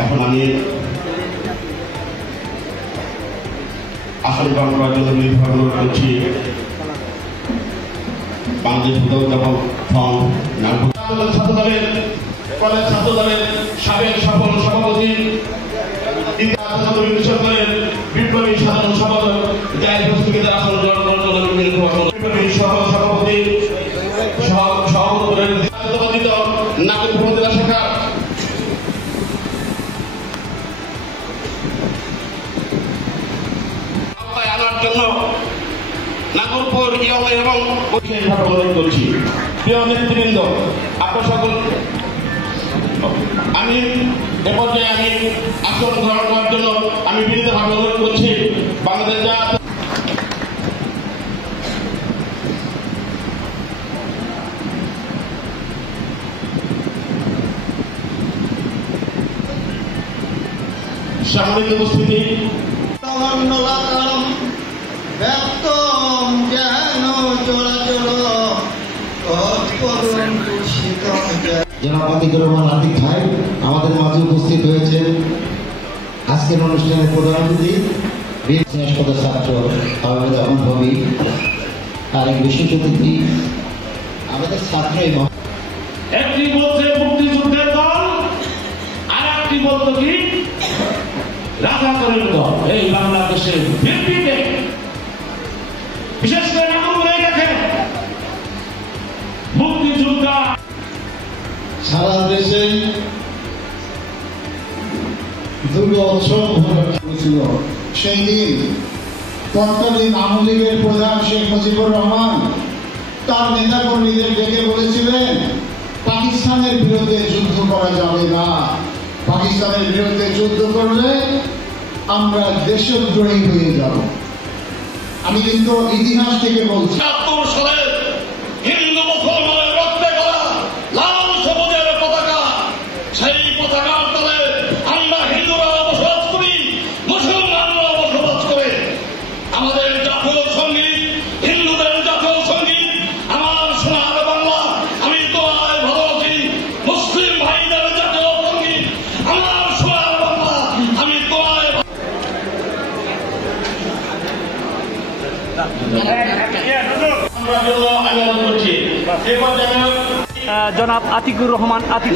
এখন আমি আসলে গ্রহণ করার জন্য নির্ভর করছি বাংলাদেশ ফুটবল ফ্রন্ট ছাত্র দলের কলেজ ছাত্র দলের সাবেক সফল সভাপতি বিপ্লবী সাধারণ সম্পাদক বিপ্লবী সহ সভাপতি সভাপতি নাগরিক উপজেলা শাখা আনার জন্য নাগরপুর এবং বিশেষভাবে অনুরোধ করছি। প্রিয় নেতৃবৃন্দ, আপনার সকল আমি এ পর্যায়ে আমি আসন গ্রহণ করার জন্য আমি বিনীতভাবে অনুরোধ করছি বাংলাদেশ সামরিক উপস্থিতি জনাব আতিকুর রহমান আতিক ভাই আমাদের মাঝে উপস্থিত হয়েছেন। আজকের অনুষ্ঠানের প্রধান অতিথি বীর ছাত্র আহমেদ আহমদ ভবি, আর এক বিশেষ অতিথি আমাদের ছাত্র। একটি বলছে মুক্তিযুদ্ধের দল, আর একটি বলতো কি রাজাকারের দল। এই বাংলাদেশের ভিত্তিতে বিশেষ করে নামগুলো দেখেন, মুক্তিযোদ্ধা সারা দেশে দুর্গা উৎসব ছিল। সেই দিন তৎকালীন আওয়ামী লীগের প্রধান শেখ মুজিবুর রহমান তার নেতাকর্মীদের ডেকে বলেছিলেন, পাকিস্তানের বিরুদ্ধে যুদ্ধ করা যাবে না, পাকিস্তানের বিরুদ্ধে যুদ্ধ করলে আমরা দেশদ্রোহী হয়ে যাব। আমি কিন্তু ইতিহাস থেকে বলছি, হিন্দু মুসলমানের রক্তে করা লাল সবুজের পতাকা, সেই পতাকার তলে আমরা হিন্দুরা বসবাস করি, মুসলমানরা বসবাস করে। আমাদের জাতীয় সঙ্গীত, হিন্দুদের জাতীয় সঙ্গীত আমার সোনার বাংলা, আমি তোমায় ভালোবাসি। মুসলিম ভাইদের জাতীয় সঙ্গীত আমার সোনার বাংলা, আমি তোমায় জনাব আতিকুর রহমান আতিক।